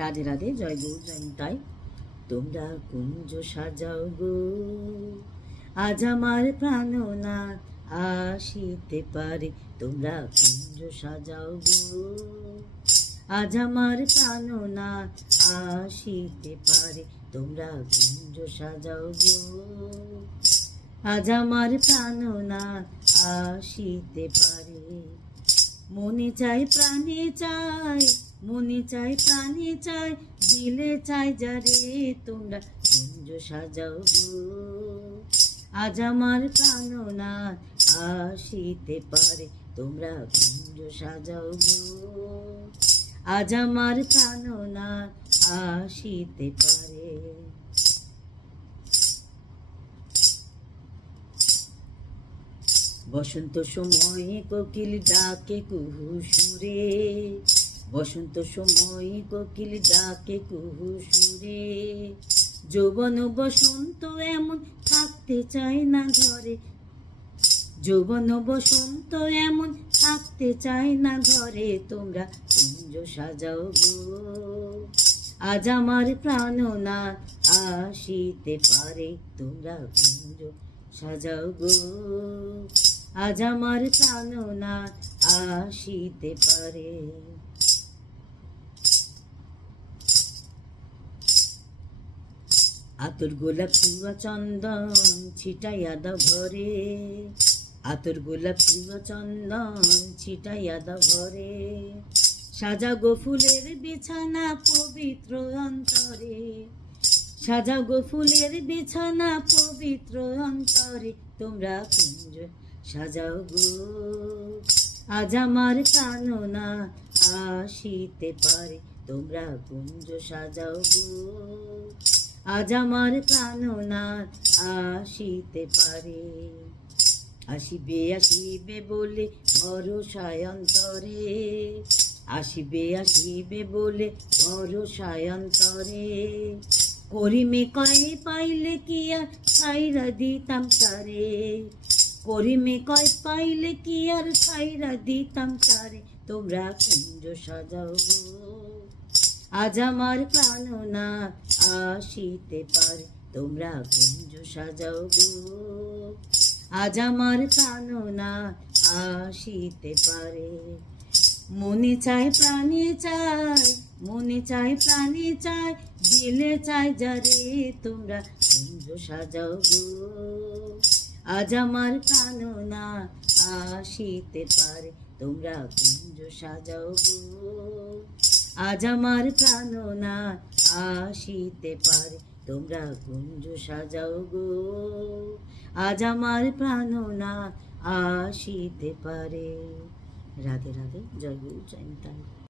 রাধে রাধে, জয় গুরু জয় নিতাই। তোমরা কুঞ্জ সাজাও গো, আজ আমার প্রাণনাথ আসিতে পারে। তোমরা কুঞ্জ সাজাও গো, আজ আমার প্রাণনাথ আসিতে পারে। তোমরা কুঞ্জ সাজাও গো, আজ আমার প্রাণনাথ আসিতে পারে। মনে চাই প্রাণে চাই, মনে চাই প্রাণে চাই, দিলে চাই যারে। তোমরা কুঞ্জ সাজাও গো, আজ আমার প্রাণনাথ আসিতে পারে। তোমরা কুঞ্জ সাজাও গো, আজ আমার প্রাণনাথ আসিতে পারে। বসন্ত সময়ে কোকিল ডাকে কুহু সুরে, বসন্ত সময়ে কোকিল ডাকে কুহু সুরে। যৌবন বসন্ত এমন থাকতে চায় না ঘরে, যৌবন বসন্ত এমন থাকতে চায় না ঘরে। তোমরা কুঞ্জ সাজাও গো, আজ আমার প্রাণনাথ আসিতে পারে। তোমরা কুঞ্জ সাজাও গো, আজ আমার প্রাণনাথ আসিতে পারে। আতর গোলাপ ফুয়া চন্দন ছিটাইয়া দাও ঘরে, আতর গোলাপ ফুয়া চন্দন ছিটাইয়া দাও ঘরে। সাজা গো ফুলের বিছানা পবিত্র অন্তরে, সাজা গো ফুলের বিছানা পবিত্র অন্তরে। তোমরা কুঞ্জ সাজাও গো, আজ আমার প্রাণনাথ আসিতে পারে। তোমরা কুঞ্জ সাজাও গো, আজ আমার প্রাণনাথ আসিতে পারে। আসিবে আসিবে বলে ভরসায় অন্তরে, আসিবে আসিবে বলে ভরসায় অন্তরে। করিমে কয় পাইলে কি আর ছাইরা দিতাম তারে, করিমে কয় পাইলে কি আর ছাইরা দিতাম তারে। তোমরা কুঞ্জ সাজাও গো, আজ আমার প্রাণনাথ আসিতে পারে। তোমরা কুঞ্জ সাজাও গো, আজ আমার প্রাণনাথ আসিতে পারে। মনে চাই প্রাণে চাই, মনে চাই প্রাণে চাই, দিলে চাই যারে। তোমরা কুঞ্জ সাজাও গো, আজ আমার প্রাণনাথ আসিতে পারে। তোমরা কুঞ্জ সাজাও গো, আজ আমার প্রাণনাথ আসিতে পারে। তোমরা কুঞ্জ সাজাও গো, আজ আমার প্রাণনাথ আসিতে পারে। রাধে রাধে, জয় গুরু জয় নিতাই।